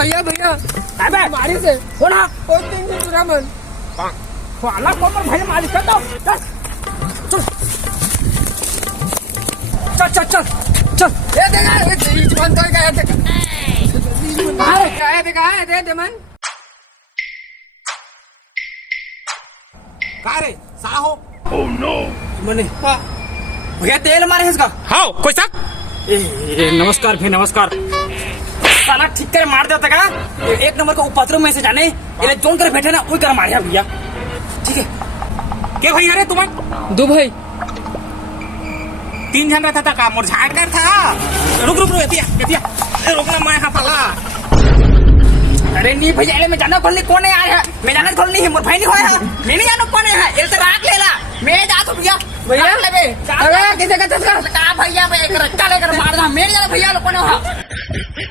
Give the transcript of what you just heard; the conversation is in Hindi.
भैया भैया काय बे मारी से कोण हा कोण तीन तुरा मन आला कोण पण भाई मालिक करतो चल चल चल चल चल ये देखा ये तीज बंद कर गया देखा काय देखा है दे मन काय रे साला हो Oh no! मने भैया तेल मारे है इसका हाउ कोई सा नमस्कार भाई नमस्कार साला ठीक कर मार देता का एक नंबर का उपद्रव में से जाने ये जोन कर बैठे ना वही कर मारे भैया ठीक है क्या भैया रे तुम्हें दो भाई 3 जन रहता था का मोर झाड़ कर था रुक रुक रुक एतिया रुकना मैं यहाँ पाला अरे नहीं भैया मैं जाना खोलने कौन है यार मैं जाना खोलनी है मोर भाई नहीं होया मैं नहीं जाना कौन है ये तो राख लेला मैं जा तो भैया भैया लेबे अरे किसे का चस्का का भैया मैं एक रट्टा लेकर मार दा मैं जाना भैया लोग कौन है